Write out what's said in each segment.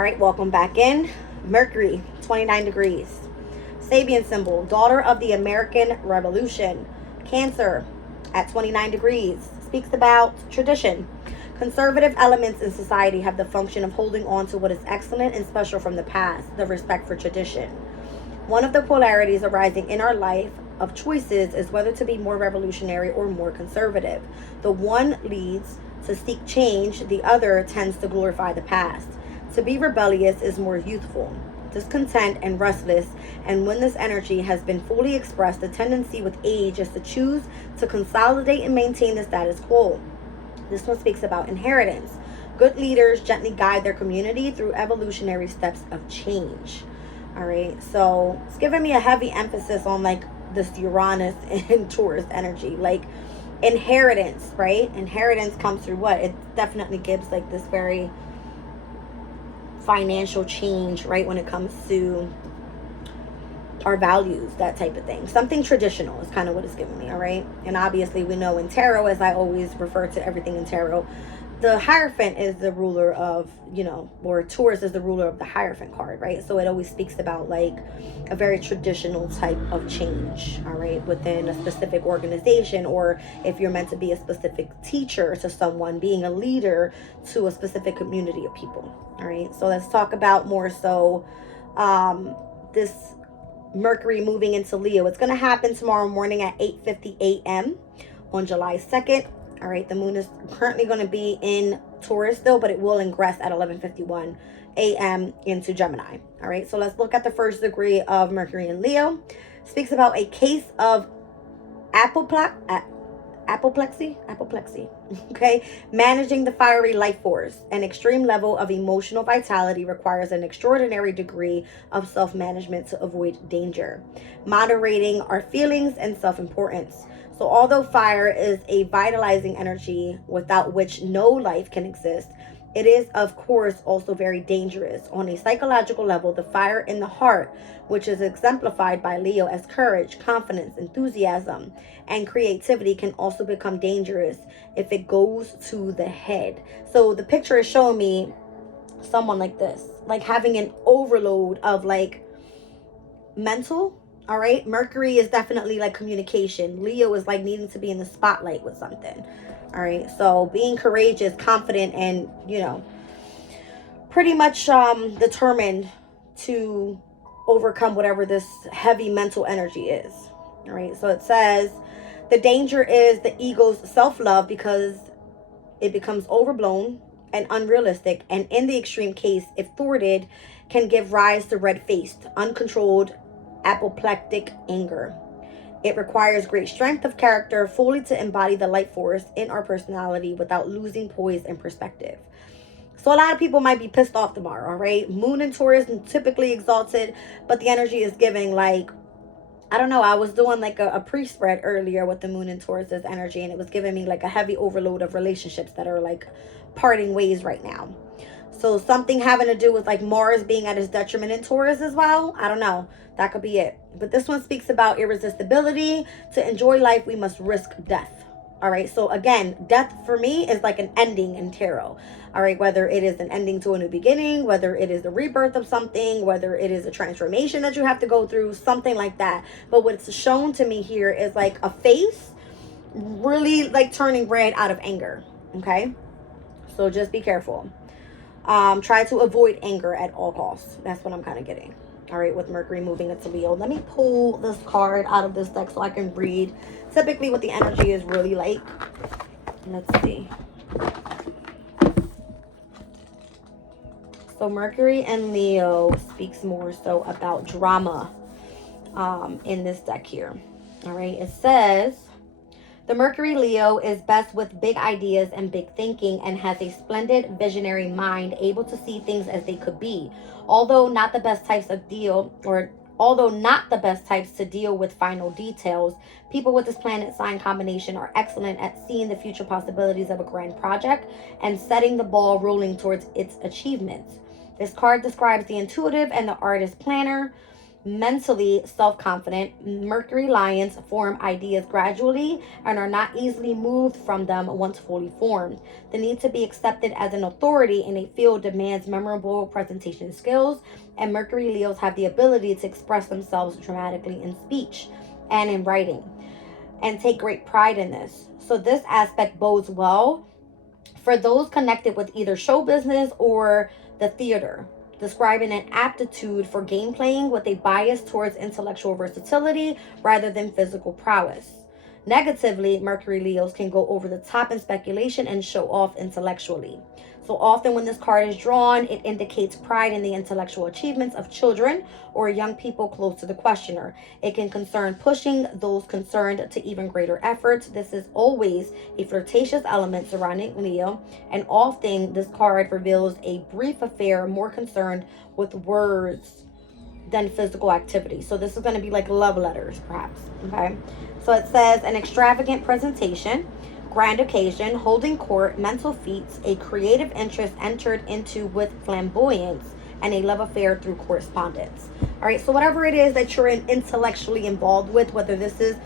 All right, welcome back in. Mercury, 29 degrees. Sabian symbol, daughter of the American Revolution. Cancer at 29 degrees speaks about tradition. Conservative elements in society have the function of holding on to what is excellent and special from the past, the respect for tradition. One of the polarities arising in our life of choices is whether to be more revolutionary or more conservative. The one leads to seek change, the other tends to glorify the past. To be rebellious is more youthful, discontent, and restless, and when this energy has been fully expressed, the tendency with age is to choose to consolidate and maintain the status quo. This one speaks about inheritance. Good leaders gently guide their community through evolutionary steps of change. All right, so it's giving me a heavy emphasis on like this Uranus and Taurus energy, like inheritance, right? Inheritance comes through what? It definitely gives like this very financial change, right, when it comes to our values, that type of thing. Something traditional is kind of what it's giving me, all right? And obviously we know in tarot, as I always refer to everything in tarot, the Hierophant is the ruler of, or Taurus is the ruler of the Hierophant card, right? So it always speaks about like a very traditional type of change, all right, within a specific organization, or if you're meant to be a specific teacher to someone, being a leader to a specific community of people, all right? So let's talk about more so this Mercury moving into Leo. It's going to happen tomorrow morning at 8:50 a.m. on July 2nd. All right, the moon is currently going to be in Taurus still, but it will ingress at 11:51 a.m. into Gemini. All right, so let's look at the first degree of Mercury in Leo. Speaks about a case of apoplexy, okay? Managing the fiery life force. An extreme level of emotional vitality requires an extraordinary degree of self-management to avoid danger. Moderating our feelings and self-importance. So although fire is a vitalizing energy without which no life can exist, it is, of course, also very dangerous. On a psychological level, the fire in the heart, which is exemplified by Leo as courage, confidence, enthusiasm, and creativity, can also become dangerous if it goes to the head. So the picture is showing me someone like this, like having an overload of like mental. All right, Mercury is definitely like communication. Leo is like needing to be in the spotlight with something. All right, so being courageous, confident, and pretty much determined to overcome whatever this heavy mental energy is. All right, so it says the danger is the ego's self-love, because it becomes overblown and unrealistic, and in the extreme case, if thwarted, can give rise to red-faced, uncontrolled, apoplectic anger. It requires great strength of character fully to embody the light force in our personality without losing poise and perspective. So a lot of people might be pissed off tomorrow, all right? Moon in Taurus typically exalted, but the energy is giving like, I don't know, I was doing like a pre-spread earlier with the moon in Taurus's energy, and it was giving me like a heavy overload of relationships that are like parting ways right now. So something having to do with like Mars being at his detriment in Taurus as well. I don't know. That could be it. But this one speaks about irresistibility. To enjoy life, we must risk death. All right. So again, death for me is like an ending in tarot. All right. Whether it is an ending to a new beginning, whether it is the rebirth of something, whether it is a transformation that you have to go through, something like that. But what's shown to me here is like a face really like turning red out of anger. Okay. So just be careful. Try to avoid anger at all costs. That's what I'm kind of getting. All right, with Mercury moving into Leo. Let me pull this card out of this deck so I can read typically what the energy is really like. Let's see. So Mercury and Leo speaks more so about drama in this deck here. All right, it says the Mercury Leo is best with big ideas and big thinking, and has a splendid visionary mind, able to see things as they could be. Although not the best types to deal with final details, people with this planet sign combination are excellent at seeing the future possibilities of a grand project and setting the ball rolling towards its achievements. This card describes the intuitive and the artist planner. mentally self-confident. Mercury lions form ideas gradually and are not easily moved from them once fully formed. The need to be accepted as an authority in a field demands memorable presentation skills, and Mercury Leos have the ability to express themselves dramatically in speech and in writing, and take great pride in this. So this aspect bodes well for those connected with either show business or the theater, describing an aptitude for game playing with a bias towards intellectual versatility rather than physical prowess. Negatively, Mercury Leos can go over the top in speculation and show off intellectually. So often when this card is drawn, it indicates pride in the intellectual achievements of children or young people close to the questioner. It can concern pushing those concerned to even greater efforts. This is always a flirtatious element surrounding Leo, and often this card reveals a brief affair more concerned with words than physical activity. So this is going to be like love letters, perhaps. Okay. So it says an extravagant presentation, grand occasion, holding court, mental feats, a creative interest entered into with flamboyance, and a love affair through correspondence. All right. So whatever it is that you're intellectually involved with, whether this is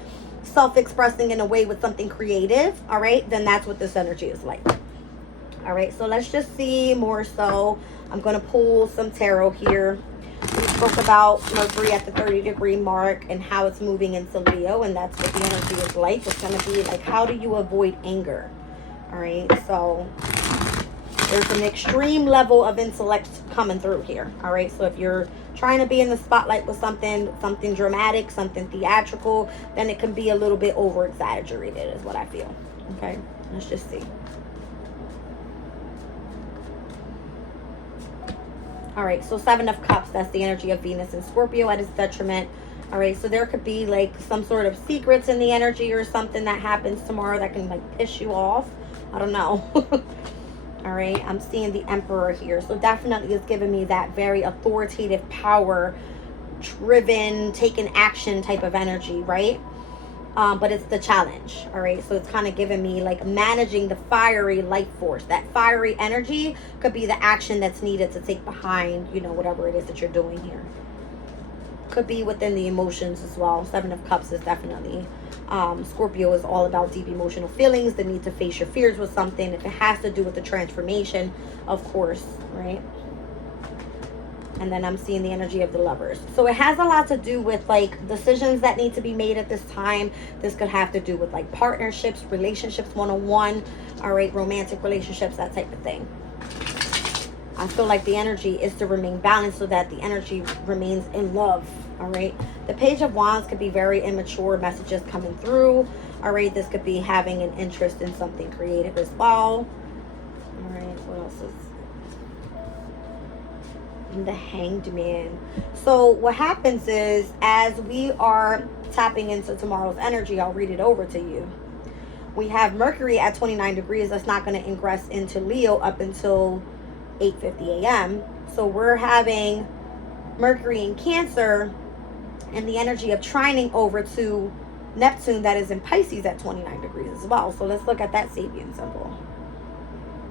self-expressing in a way with something creative, all right, then that's what this energy is like. All right. So let's just see more so. I'm going to pull some tarot here. We spoke about Mercury at the 30-degree mark and how it's moving into Leo, and that's what the energy is like. It's going to be like, how do you avoid anger? All right, so there's an extreme level of intellect coming through here. All right, so if you're trying to be in the spotlight with something dramatic, something theatrical, then it can be a little bit over exaggerated is what I feel. Okay, let's just see. All right, so 7 of Cups, that's the energy of Venus and Scorpio at its detriment. All right, so there could be like some sort of secrets in the energy or something that happens tomorrow that can like piss you off. I don't know. All right, I'm seeing the Emperor here. So definitely it's giving me that very authoritative, power driven, taking action type of energy, right? But it's the challenge. All right, so it's kind of giving me like managing the fiery life force. That fiery energy could be the action that's needed to take behind, you know, whatever it is that you're doing here. Could be within the emotions as well. 7 of Cups is definitely Scorpio is all about deep emotional feelings, the need to face your fears with something. If it has to do with the transformation, of course, right? And then I'm seeing the energy of the Lovers. So it has a lot to do with like decisions that need to be made at this time. This could have to do with like partnerships, relationships one-on-one, all right, romantic relationships, that type of thing. I feel like the energy is to remain balanced so that the energy remains in love, all right? The Page of Wands could be very immature messages coming through, all right? This could be having an interest in something creative as well. All right, what else is the Hanged Man? So what happens is, as we are tapping into tomorrow's energy, I'll read it over to you. We have Mercury at 29 degrees. That's not going to ingress into Leo up until 8:50 a.m. So we're having Mercury in Cancer and the energy of trining over to Neptune that is in Pisces at 29 degrees as well. So let's look at that Sabian symbol.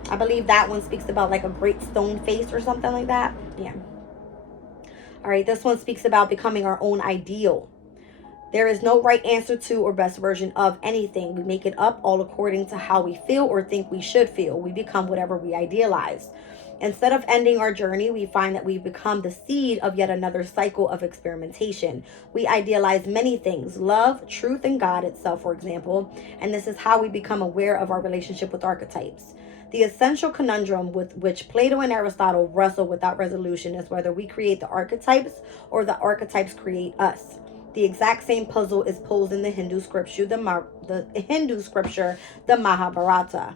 I believe that one speaks about like a great stone face or something like that. Yeah. All right, this one speaks about becoming our own ideal. There is no right answer to or best version of anything. We make it up all according to how we feel or think we should feel. We become whatever we idealize. Instead of ending our journey, we find that we become the seed of yet another cycle of experimentation. We idealize many things, love, truth, and God itself, for example. And this is how we become aware of our relationship with archetypes. The essential conundrum with which Plato and Aristotle wrestle without resolution is whether we create the archetypes or the archetypes create us. The exact same puzzle is posed in the Hindu scripture, the Mahabharata.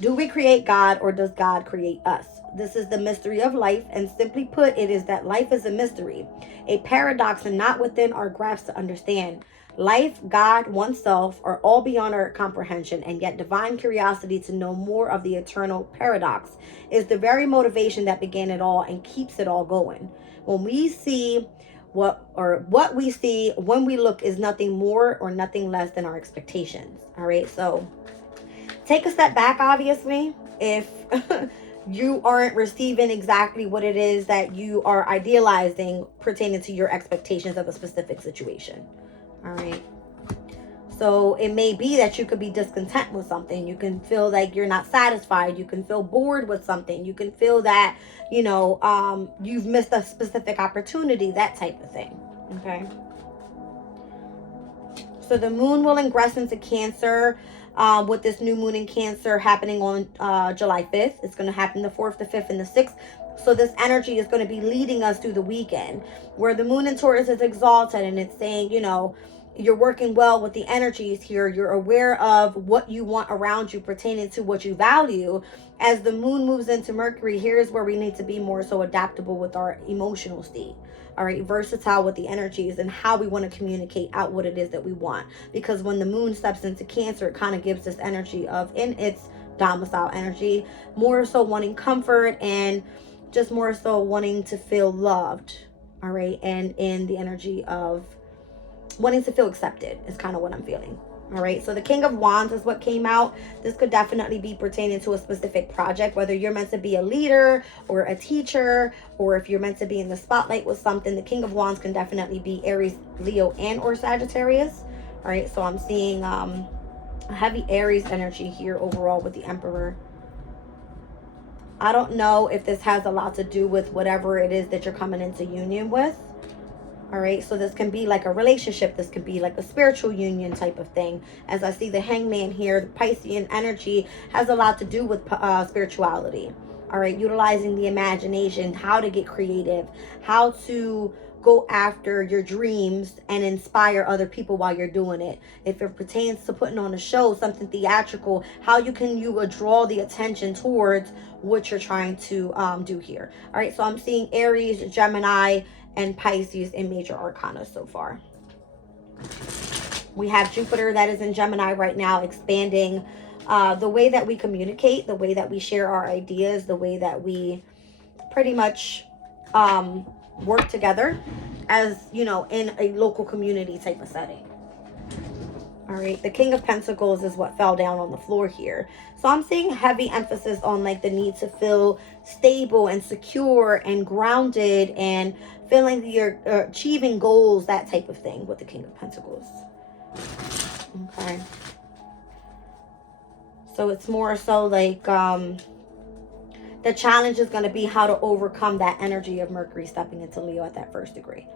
Do we create God or does God create us? This is the mystery of life, and simply put, it is that life is a mystery, a paradox and not within our grasp to understand. Life, God, oneself are all beyond our comprehension, and yet divine curiosity to know more of the eternal paradox is the very motivation that began it all and keeps it all going. When we see what we see when we look is nothing more or nothing less than our expectations. All right, so take a step back. Obviously, if you aren't receiving exactly what it is that you are idealizing pertaining to your expectations of a specific situation. All right. So it may be that you could be discontent with something. You can feel like you're not satisfied. You can feel bored with something. You can feel that, you've missed a specific opportunity, that type of thing. Okay. So the moon will ingress into Cancer with this new moon in Cancer happening on July 5th. It's going to happen the 4th, the 5th, and the 6th. So this energy is going to be leading us through the weekend, where the moon in Taurus is exalted, and it's saying, you're working well with the energies here. You're aware of what you want around you pertaining to what you value. As the moon moves into Mercury, here's where we need to be more so adaptable with our emotional state. All right, versatile with the energies and how we want to communicate out what it is that we want. Because when the moon steps into Cancer, it kind of gives this energy of, in its domicile energy, more so wanting comfort and just more so wanting to feel loved. All right, and in the energy of wanting to feel accepted is kind of what I'm feeling. All right, so the King of Wands is what came out. This could definitely be pertaining to a specific project, whether you're meant to be a leader or a teacher, or if you're meant to be in the spotlight with something. The King of Wands can definitely be Aries, Leo, and or Sagittarius. All right, so I'm seeing a heavy Aries energy here overall with the Emperor. I don't know if this has a lot to do with whatever it is that you're coming into union with. All right, so this can be like a relationship. This could be like a spiritual union type of thing. As I see the Hangman here, the Piscean energy has a lot to do with spirituality. All right, utilizing the imagination, how to get creative, how to go after your dreams and inspire other people while you're doing it. If it pertains to putting on a show, something theatrical, how you draw the attention towards what you're trying to do here. All right, so I'm seeing Aries, Gemini, and Pisces in major arcana so far. We have Jupiter that is in Gemini right now, expanding the way that we communicate, the way that we share our ideas, the way that we pretty much work together as, in a local community type of setting. All right, the King of Pentacles is what fell down on the floor here. So I'm seeing heavy emphasis on like the need to feel stable and secure and grounded and feeling you're achieving goals, that type of thing with the King of Pentacles. Okay. So it's more so like the challenge is going to be how to overcome that energy of Mercury stepping into Leo at that 1st degree.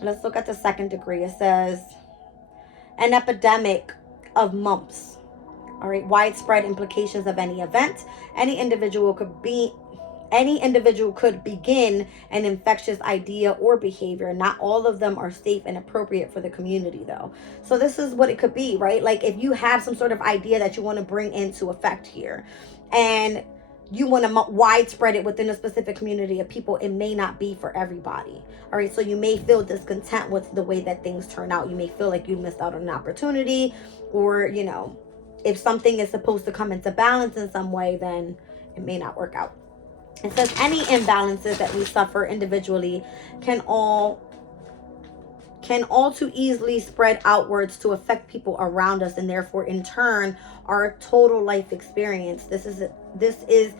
Let's look at the 2nd degree. It says an epidemic of mumps. All right, widespread implications of any event. Any individual could begin an infectious idea or behavior. Not all of them are safe and appropriate for the community, though. So this is what it could be, right? Like if you have some sort of idea that you want to bring into effect here, and you want to widespread it within a specific community of people, it may not be for everybody. All right, so you may feel discontent with the way that things turn out. You may feel like you missed out on an opportunity, or, if something is supposed to come into balance in some way, then it may not work out. It says any imbalances that we suffer individually can all too easily spread outwards to affect people around us, and therefore in turn our total life experience. This is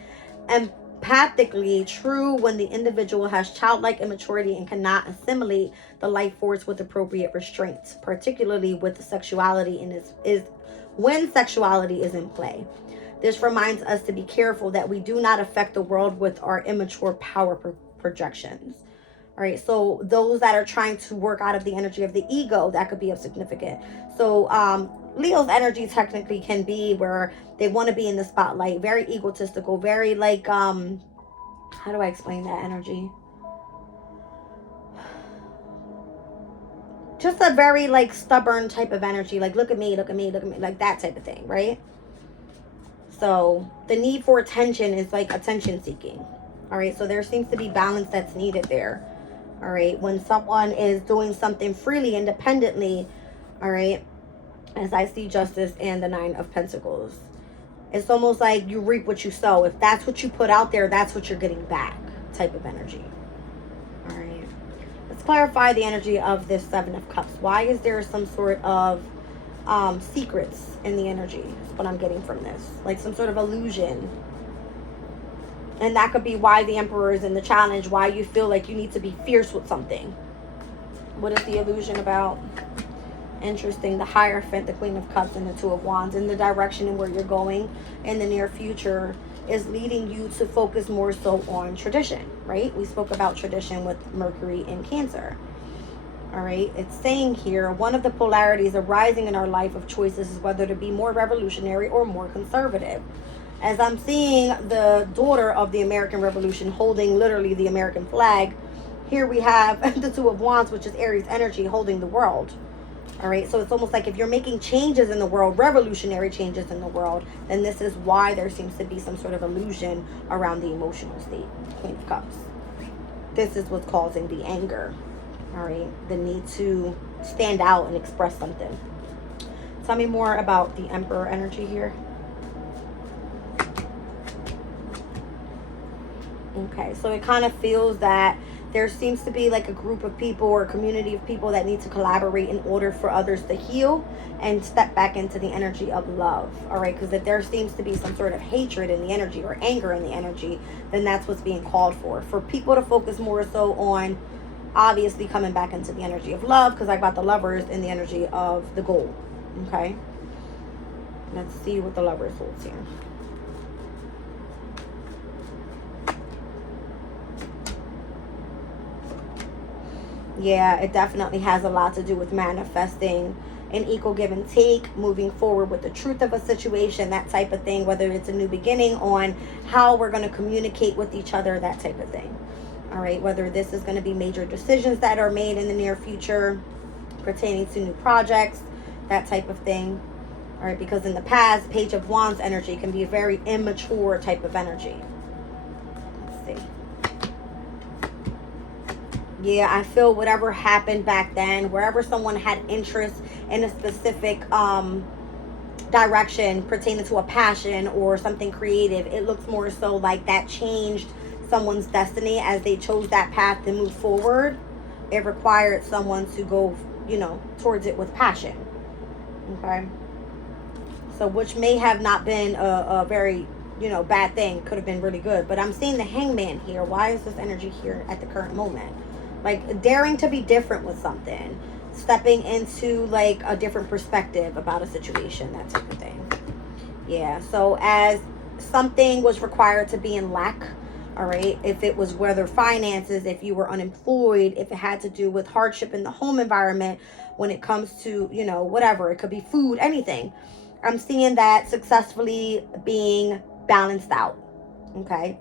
empathically true when the individual has childlike immaturity and cannot assimilate the life force with appropriate restraints, particularly with the sexuality when sexuality is in play. This reminds us to be careful that we do not affect the world with our immature power projections. All right, so those that are trying to work out of the energy of the ego, that could be of significant. So Leo's energy technically can be where they want to be in the spotlight, very egotistical, very like, how do I explain that energy? Just a very like stubborn type of energy, like look at me, like that type of thing, right? So the need for attention is like attention seeking. All right, so there seems to be balance that's needed there. All right, when someone is doing something freely, independently, all right, as I see Justice and the 9 of Pentacles, it's almost like you reap what you sow. If that's what you put out there, that's what you're getting back type of energy. All right, let's clarify the energy of this 7 of Cups. Why is there some sort of secrets in the energy? That's what I'm getting from this, like some sort of illusion. And that could be why the Emperor is in the challenge, why you feel like you need to be fierce with something. What is the illusion about? Interesting. The Hierophant, the Queen of Cups, and the Two of Wands. In the direction in where you're going in the near future is leading you to focus more so on tradition, right? We spoke about tradition with Mercury in Cancer. All right, it's saying here, one of the polarities arising in our life of choices is whether to be more revolutionary or more conservative. As I'm seeing the daughter of the American Revolution holding literally the American flag, here we have the Two of Wands, which is Aries energy, holding the world. All right, so it's almost like if you're making changes in the world, revolutionary changes in the world, then this is why there seems to be some sort of illusion around the emotional state. Queen of Cups. This is what's causing the anger. All right, the need to stand out and express something. Tell me more about the Emperor energy here. Okay, so it kind of feels that there seems to be like a group of people or a community of people that need to collaborate in order for others to heal and step back into the energy of love. All right, because if there seems to be some sort of hatred in the energy or anger in the energy, then that's what's being called for people to focus more so on obviously coming back into the energy of love, because I got the Lovers in the energy of the gold. Okay, let's see what the Lovers holds here. Yeah, it definitely has a lot to do with manifesting an equal give and take, moving forward with the truth of a situation, that type of thing, whether it's a new beginning on how we're going to communicate with each other, that type of thing. All right, whether this is going to be major decisions that are made in the near future pertaining to new projects, that type of thing. All right, because in the past, Page of Wands energy can be a very immature type of energy. Let's see. Yeah, I feel whatever happened back then, wherever someone had interest in a specific direction pertaining to a passion or something creative, it looks more so like that changed someone's destiny as they chose that path to move forward. It required someone to go, towards it with passion. Okay. So which may have not been a very, bad thing. Could have been really good. But I'm seeing the Hangman here. Why is this energy here at the current moment? Like daring to be different with something. Stepping into like a different perspective about a situation. That type of thing. Yeah. So as something was required to be in lack. All right. If it was whether finances, if you were unemployed, if it had to do with hardship in the home environment, when it comes to, whatever, it could be food, anything. I'm seeing that successfully being balanced out. Okay.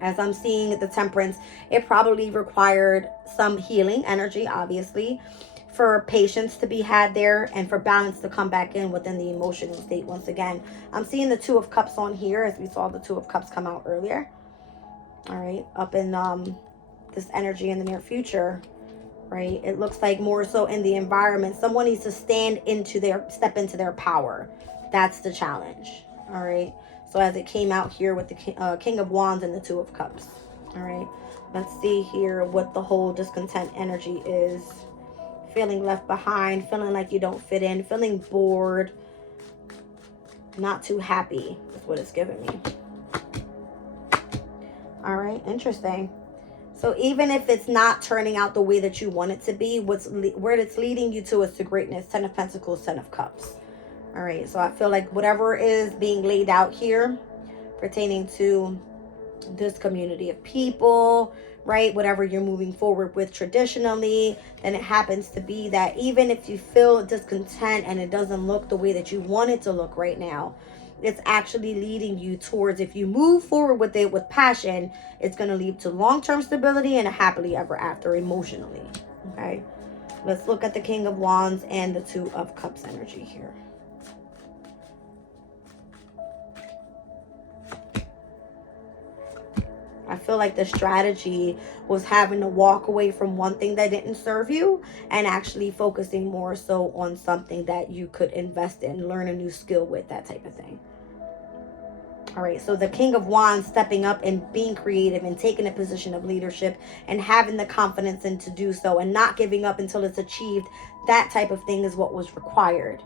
As I'm seeing the Temperance, it probably required some healing energy, obviously, for patience to be had there and for balance to come back in within the emotional state once again. I'm seeing the Two of Cups on here, as we saw the Two of Cups come out earlier. All right, up in this energy in the near future, right? It looks like more so in the environment, someone needs to step into their power. That's the challenge. All right. So as it came out here with the King of Wands and the Two of Cups. All right. Let's see here what the whole discontent energy is. Feeling left behind, feeling like you don't fit in, feeling bored, not too happy is what it's giving me. All right, interesting. So even if it's not turning out the way that you want it to be, where it's leading you to is to greatness. 10 of Pentacles, 10 of Cups. All right, so I feel like whatever is being laid out here pertaining to this community of people, right? Whatever you're moving forward with traditionally, then it happens to be that even if you feel discontent and it doesn't look the way that you want it to look right now, it's actually leading you towards, if you move forward with it with passion, it's going to lead to long-term stability and a happily ever after emotionally. Okay, let's look at the King of Wands and the Two of Cups energy here. I feel like the strategy was having to walk away from one thing that didn't serve you and actually focusing more so on something that you could invest in, learn a new skill with, that type of thing. All right, so the King of Wands stepping up and being creative and taking a position of leadership and having the confidence in to do so and not giving up until it's achieved, that type of thing is what was required.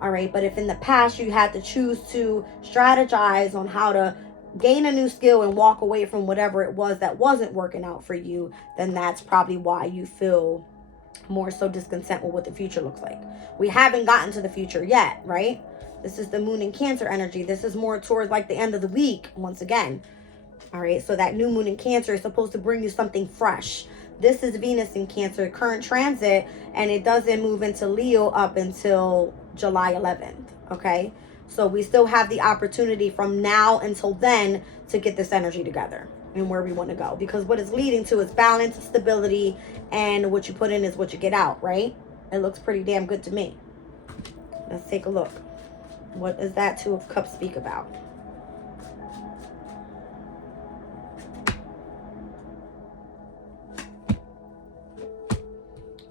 All right, but if in the past you had to choose to strategize on how to gain a new skill and walk away from whatever it was that wasn't working out for you, then that's probably why you feel more so discontent with what the future looks like. We haven't gotten to the future yet, right? This is the moon in Cancer energy. This is more towards like the end of the week, once again. All right, so that new moon in Cancer is supposed to bring you something fresh. This is Venus in Cancer, current transit, and it doesn't move into Leo up until July 11th, okay? So we still have the opportunity from now until then to get this energy together and where we want to go. Because what it's leading to is balance, stability, and what you put in is what you get out, right? It looks pretty damn good to me. Let's take a look. What does that Two of Cups speak about?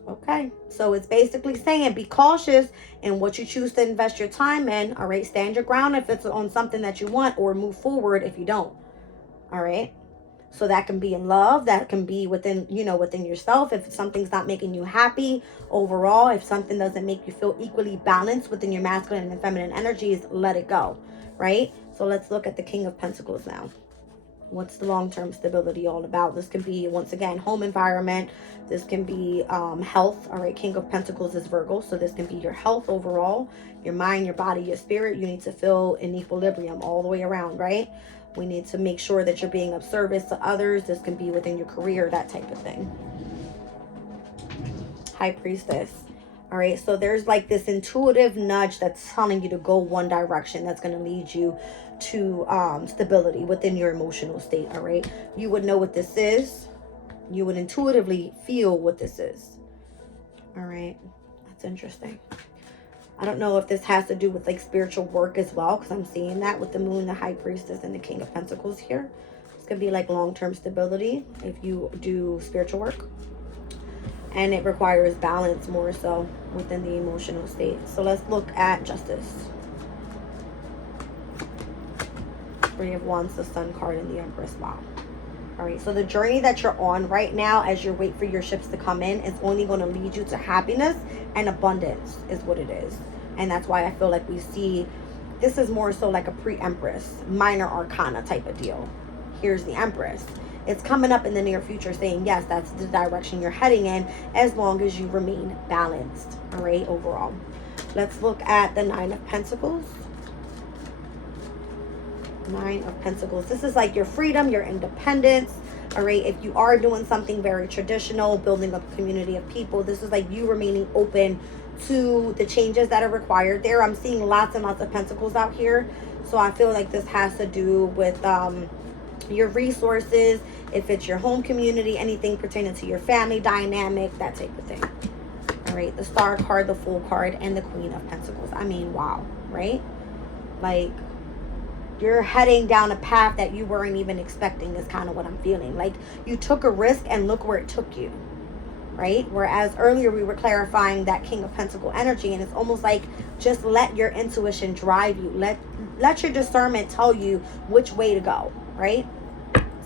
Okay, so it's basically saying be cautious in what you choose to invest your time in. All right, stand your ground if it's on something that you want, or move forward if you don't. All right, so that can be in love, that can be within, you know, within yourself. If something's not making you happy overall, if something doesn't make you feel equally balanced within your masculine and feminine energies, let it go. Right, so let's look at the King of Pentacles now. What's the long-term stability all about? This can be, once again, home environment. This can be health. All right, King of Pentacles is Virgo. So this can be your health overall, your mind, your body, your spirit. You need to feel in equilibrium all the way around, right? We need to make sure that you're being of service to others. This can be within your career, that type of thing. High Priestess. All right, so there's like this intuitive nudge that's telling you to go one direction, that's going to lead you to stability within your emotional state. All right, you would know what this is. You would intuitively feel what this is. All right, that's interesting. I don't know if this has to do with like spiritual work as well, because I'm seeing that with the Moon, the High Priestess, and the King of Pentacles here. It's going to be like long-term stability if you do spiritual work. And it requires balance more so within the emotional state. So let's look at Justice. Three of Wands, the Sun card, and the Empress. Wow. All right, so the journey that you're on right now as you wait for your ships to come in is only going to lead you to happiness and abundance is what it is. And that's why I feel like we see this is more so like a pre-Empress, minor arcana type of deal. Here's the Empress. It's coming up in the near future saying, yes, that's the direction you're heading in as long as you remain balanced, all right, overall. Let's look at the Nine of Pentacles. Nine of Pentacles. This is like your freedom, your independence, all right? If you are doing something very traditional, building up a community of people, this is like you remaining open to the changes that are required there. I'm seeing lots and lots of pentacles out here. So I feel like this has to do with your resources, if it's your home community, anything pertaining to your family dynamic, that type of thing. All right, the Star card, the Fool card, and the Queen of Pentacles. I mean, wow, right? Like, you're heading down a path that you weren't even expecting is kind of what I'm feeling. Like, you took a risk and look where it took you, right? Whereas earlier we were clarifying that King of Pentacle energy, and it's almost like just let your intuition drive you. Let your discernment tell you which way to go, right?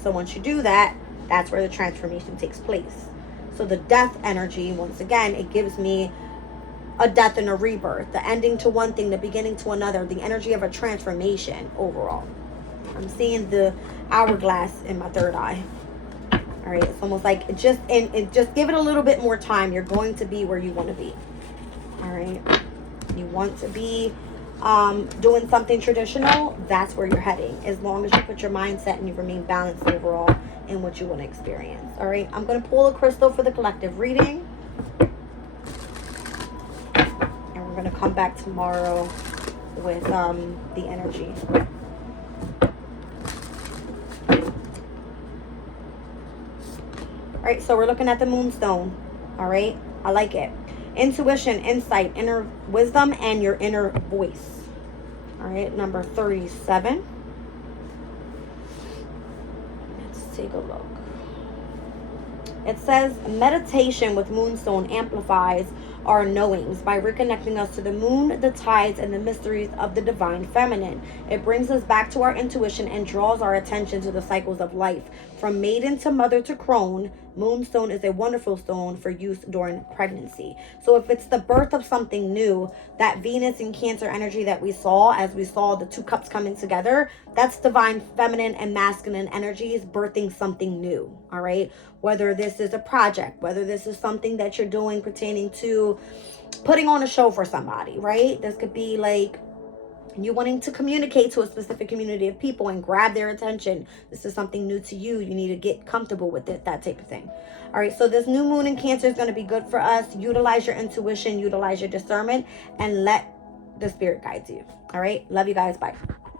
So once you do that, that's where the transformation takes place. So the Death energy, once again, it gives me a death and a rebirth, the ending to one thing, the beginning to another, the energy of a transformation overall. I'm seeing the hourglass in my third eye. All right, it's almost like just give it a little bit more time. You're going to be where you want to be. All right, you want to be doing something traditional, that's where you're heading, as long as you put your mindset and you remain balanced overall in what you want to experience. All right, I'm going to pull a crystal for the collective reading, and we're going to come back tomorrow with the energy. All right, so we're looking at the Moonstone. All right, I like it. Intuition, insight, inner wisdom, and your inner voice. All right, number 37. Let's take a look. It says, meditation with Moonstone amplifies our knowings by reconnecting us to the moon, the tides, and the mysteries of the divine feminine. It brings us back to our intuition and draws our attention to the cycles of life. From maiden to mother to crone, moonstone is a wonderful stone for use during pregnancy. So if it's the birth of something new, that Venus and Cancer energy that we saw, as we saw the two cups coming together, that's divine feminine and masculine energies birthing something new. All right. Whether this is a project, whether this is something that you're doing pertaining to putting on a show for somebody, right? This could be like you wanting to communicate to a specific community of people and grab their attention. This is something new to you. You need to get comfortable with it, that type of thing. All right, so this new moon in Cancer is going to be good for us. Utilize your intuition, utilize your discernment, and let the spirit guide you. All right, love you guys. Bye.